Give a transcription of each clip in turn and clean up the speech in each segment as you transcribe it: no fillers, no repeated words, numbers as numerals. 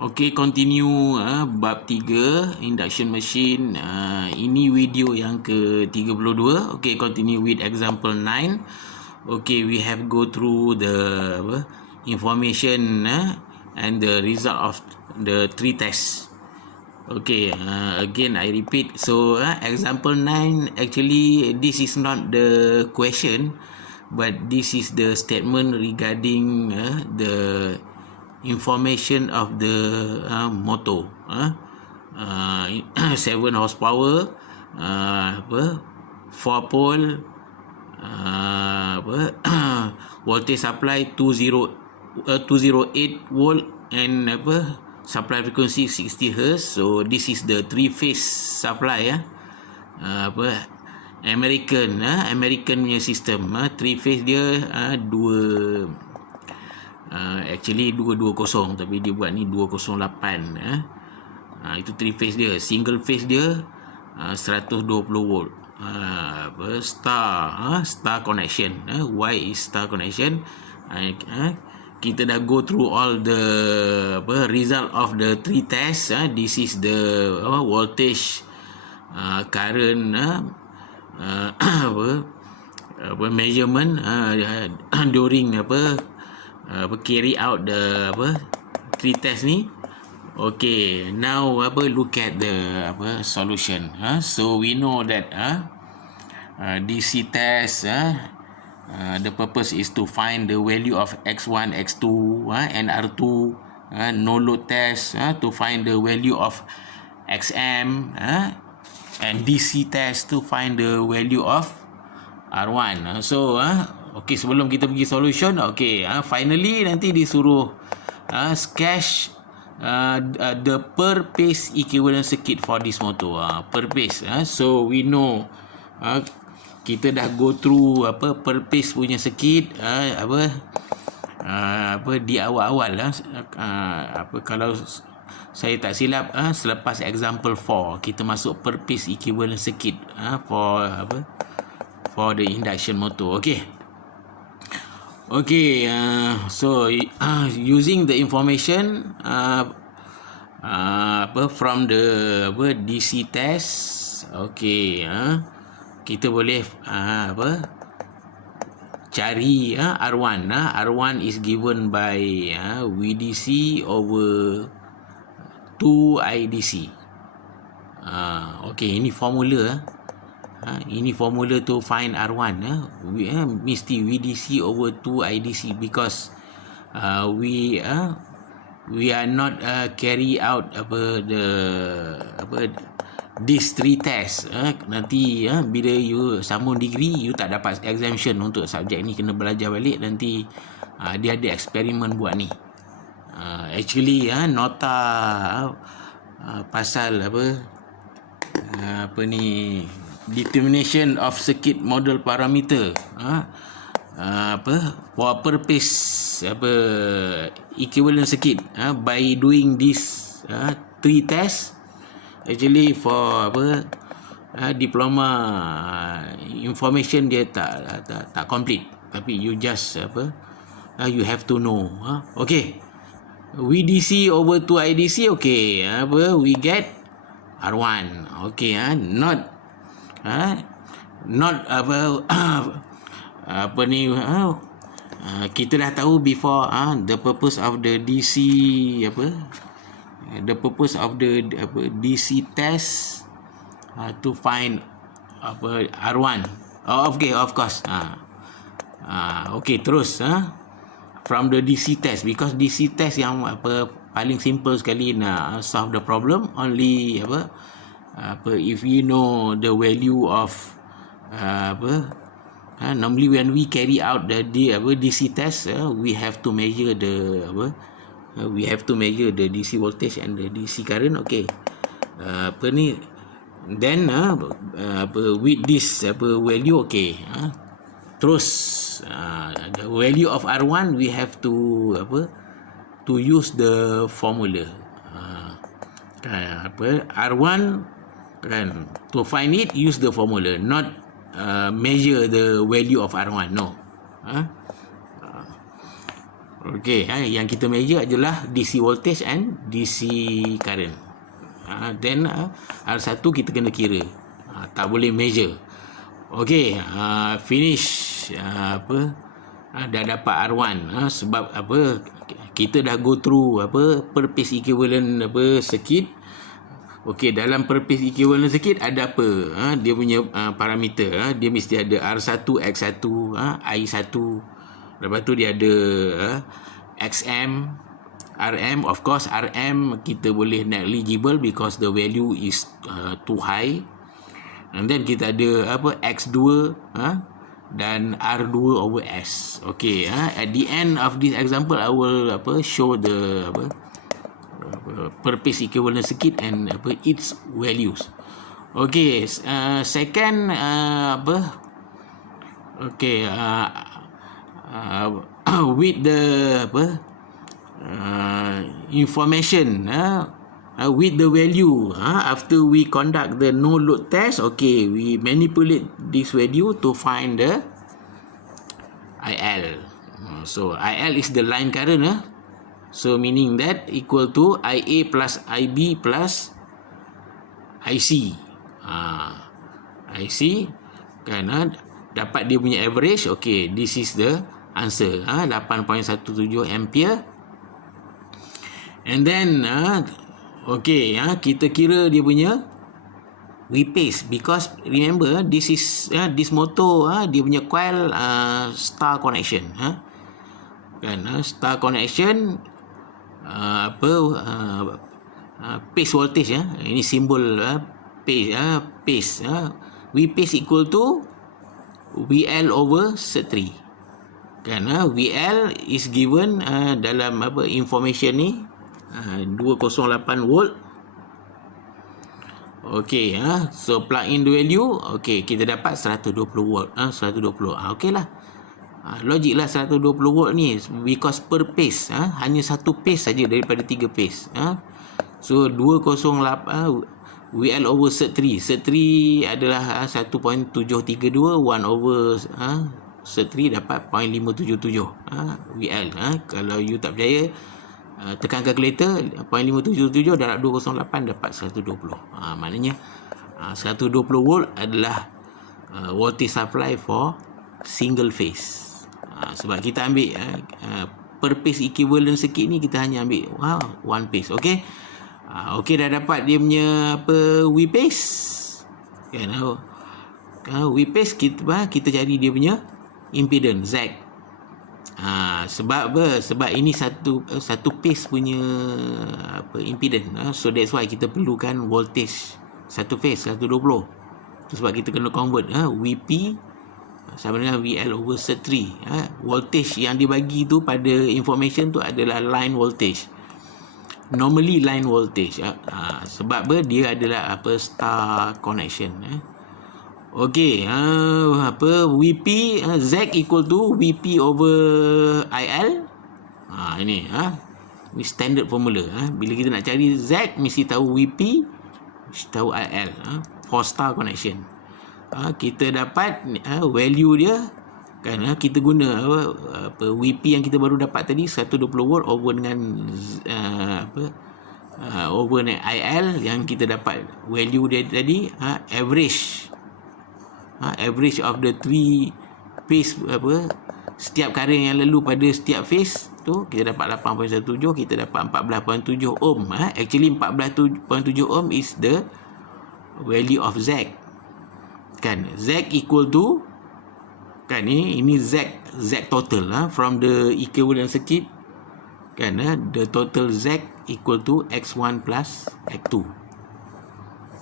Okey, continue bab 3 induction machine. Ini video yang ke-32. Okey, continue with example 9. Okey, we have go through the information and the result of the 3 tests. Okay, again I repeat. So example 9, actually this is not the question, but this is the statement regarding the information of the motor. 7 horsepower, 4 pole, voltage supply 208 volt and supply frequency 60 Hz. So this is the 3-phase supply American punya sistem. 3-phase dia actually 220, tapi dia buat ni 208. Itu 3-phase dia. Single phase dia 120 volt. Star connection. Y is star connection. Kita dah go through all the result of the 3 tests. This is the voltage, current, measurement during carry out the 3 tests ni. Okay, now look at the solution. So we know that DC test, the purpose is to find the value of X1, X2 and R2. No load test, to find the value of XM, and DC test to find the value of R1. So okay, sebelum kita pergi solution, okay, finally nanti disuruh sketch the per phase equivalent circuit for this motor. Per phase. So we know kita dah go through per phase punya circuit di awal-awal kalau saya tak silap selepas example 4 kita masuk per phase equivalent circuit for the induction motor. Okay, so using the information from the DC test, okay, kita boleh cari R1. R1 is given by VDC over 2IDC. Okay, ini formula. Ini formula to find R1. Mesti VDC over 2IDC because we are not carry out these 3 tests. Nanti bila you sambung degree, you tak dapat exemption untuk subjek ni, kena belajar balik. Nanti dia ada eksperimen buat ni. Actually nota pasal determination of circuit model parameter for per phase equivalent circuit by doing this 3 tests. Actually for diploma information dia tak complete, tapi you just you have to know. Okay, VDC over 2IDC. Okay, we get R1. Okay, not kita dah tahu before the purpose of the DC the purpose of the DC test to find R1. Okay, of course. Okay, terus from the DC test, because DC test yang paling simple sekali nak solve the problem. Only if you know the value of normally when we carry out the DC test, we have to measure the DC voltage and the DC current. Okay, then with this value, okay, terus the value of R1 we have to use the formula. R1 kan, to find it, use the formula, not measure the value of R1. No. Okey, yang kita measure adalah DC voltage and DC current. Then R1 kita kena kira. Tak boleh measure. Okey, finish dah dapat R1. Sebab apa? Kita dah go through per phase equivalent circuit. Okey, dalam per phase equivalent circuit ada apa? Dia punya parameter. Dia mesti ada R1, X1, I1. Lepas tu dia ada XM, RM. Of course RM kita boleh negligible because the value is too high. And then kita ada X2 dan R2 over S. Okay, at the end of this example I will show the per phase equivalent circuit and its values. Okay, second okay, with the information with the value after we conduct the no load test. Okay, we manipulate this value to find the IL. So IL is the line current. So meaning that equal to IA plus IB plus IC. IC kan, dapat dia punya average. Okay, this is the answer, 8.17 ampere. And then okay, kita kira dia punya V pace, because remember this is this motor dia punya coil star connection kan, star connection pace voltage ini simbol pace pace V pace equal to VL over Z3 kan. VL is given dalam information ni 208 volt. Okey, so plug in the value. Okey, kita dapat 120 volt. 120. Okey lah. Logik lah 120 volt ni, because per phase hanya satu phase saja daripada 3 phase. So 208 VL over Z3. Z3 adalah 1.732, 1 over Z3 dapat 0.577 VL. Kalau you tak percaya, tekan kalkulator, 0.577 darab 208 dapat 120. Maknanya 120 volt adalah voltage supply for single phase. Sebab kita ambil per phase equivalent circuit ni, kita hanya ambil one phase. Okey. Okey, dah dapat dia punya V pace kan. V pace kita cari dia punya impedance Z. Sebab apa? Sebab ini satu phase punya impedance. So that's why kita perlukan voltage satu phase 120. Sebab kita kena convert VP sama dengan VL over Z3. Voltage yang dibagi tu pada information tu adalah line voltage. Normally line voltage. Sebab apa? Dia adalah star connection. Okey, VP Z equal to VP over IL. Ini standard formula. Bila kita nak cari Z, mesti tahu VP, mesti tahu IL. For star connection. Kita dapat value dia kan, kita guna VP yang kita baru dapat tadi 120 volt over dengan over dengan IL yang kita dapat value dia tadi, average of the three phase setiap current yang lalu pada setiap phase tu, kita dapat 8.17, kita dapat 14.7 ohm. Actually 14.7 ohm is the value of Z kan. Z equal to kan, ini Z total from the equivalent circuit kan. The total Z equal to X1 plus X2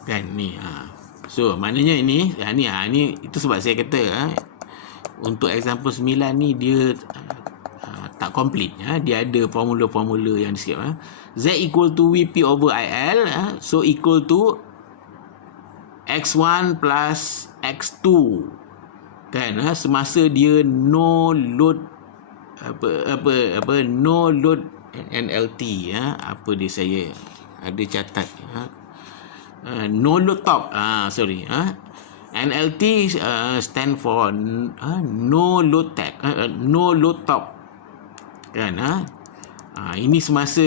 kan ni. So maknanya ini itu sebab saya kata untuk example 9 ni dia tak complete. Dia ada formula-formula yang disiap. Z equal to VP over IL, so equal to X1 plus X2 kan, semasa dia no load no load NLT. Apa dia, saya ada catat no load top. Sorry, NLT stand for no load tag, no load top. kan. Ini semasa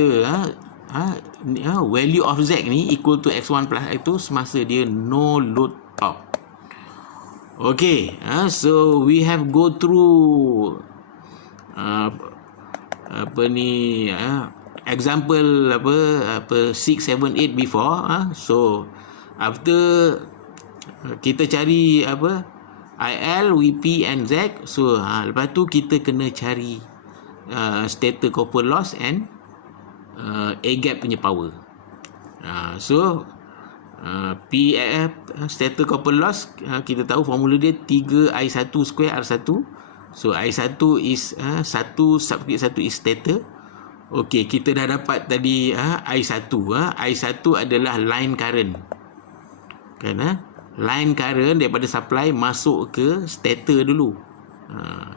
value of Z ni equal to X1 plus X2 semasa dia no load top. Okay, so we have go through example 6, 7, 8 before. So after kita cari IL, VP and Z, so lepas tu kita kena cari stator copper loss and A gap punya power. So PF stator copper loss, kita tahu formula dia 3I1 square R1. So I1 is 1 subscript 1 is stator. Okey, kita dah dapat tadi I1. I1 adalah line current. Kan line current daripada supply masuk ke stator dulu.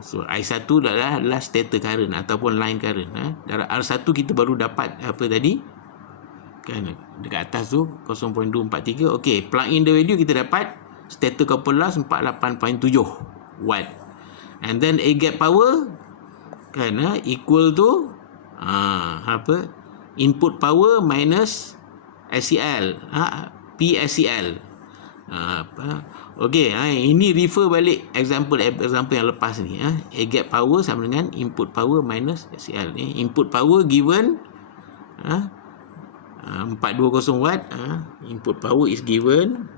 So I1 adalah stator current ataupun line current. Darab R1 kita baru dapat apa tadi? Kan dekat atas tu 0.243. Okey, plug in the value kita dapat stator copper loss 48.7 watt. And then A gap power kan equal to input power minus SCL, PSCL. Okey, ini refer balik example yang lepas ni. A gap power sama dengan input power minus SCL ni. Input power given 420 watt. Input power is given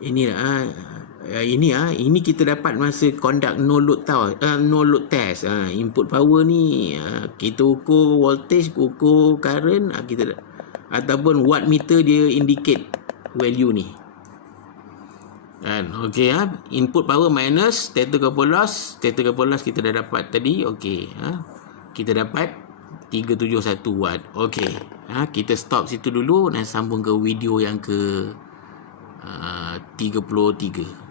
ini kita dapat masa conduct no load test. Input power ni kita ukur voltage, ukur current, kita ataupun wattmeter dia indicate value ni kan. Okey, input power minus stator copper loss. Stator copper loss kita dah dapat tadi. Okey, kita dapat 371 watt. Okey, kita stop situ dulu dan sambung ke video yang ke 33.